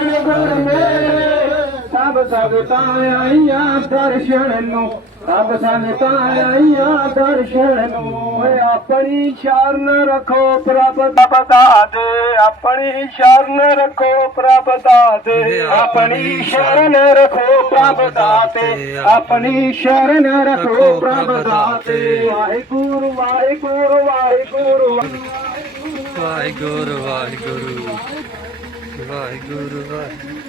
ਚਰਨ ਗੁਰ ਮੇਰੇ ਸਭ ਸੰਗਤਾਂ ਆਈਆਂ ਦਰਸ਼ਨ ਨੂੰ ਸਭ ਸੰਗਤਾਂ ਆਈਆਂ ਦਰਸ਼ਨ ਨੂੰ। ਓਏ ਆਪਣੀ ਸ਼ਰਨ ਰੱਖੋ ਪ੍ਰਭ ਦਾ ਦਾਤੇ ਆਪਣੀ ਸ਼ਰਨ ਰੱਖੋ ਪ੍ਰਭ ਦਾਤੇ ਆਪਣੀ ਸ਼ਰਨ ਰੱਖੋ ਪ੍ਰਭ ਦਾਤੇ ਆਪਣੀ ਸ਼ਰਨ ਰੱਖੋ ਪ੍ਰਭ ਦਾਤੇ ਵਾਹਿਗੁਰੂ ਵਾਹਿਗੁਰੂ ਵਾਹਿਗੁਰੂ। ਵਾਹਿਗੁਰੂ ਵਾਹਿਗੁਰੂ। ਵਾਹਿਗੁਰੂ ਵਾਹਿਗੁਰੂ।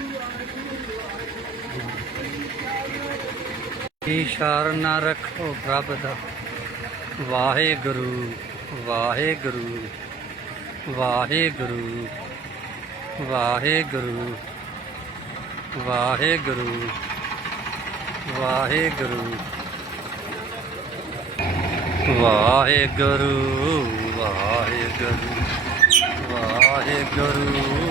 ਕੀ ਸ਼ਰਨ ਰੱਖੋ ਪ੍ਰਭ ਦਾ। ਵਾਹਿਗੁਰੂ ਵਾਹਿਗੁਰੂ ਵਾਹਿਗੁਰੂ ਵਾਹਿਗੁਰੂ ਵਾਹਿਗੁਰੂ ਵਾਹਿਗੁਰੂ। ਵਾਹਿਗੁਰੂ ਵਾਹਿਗੁਰੂ ਵਾਹਿਗੁਰੂ।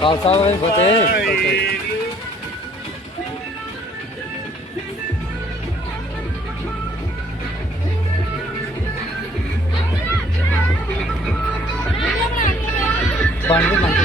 ਖਾਲਸਾ ਵਾਲੇ ਫਤਿਹ। ਬਣ ਗਏ। ਬਣ ਗਏ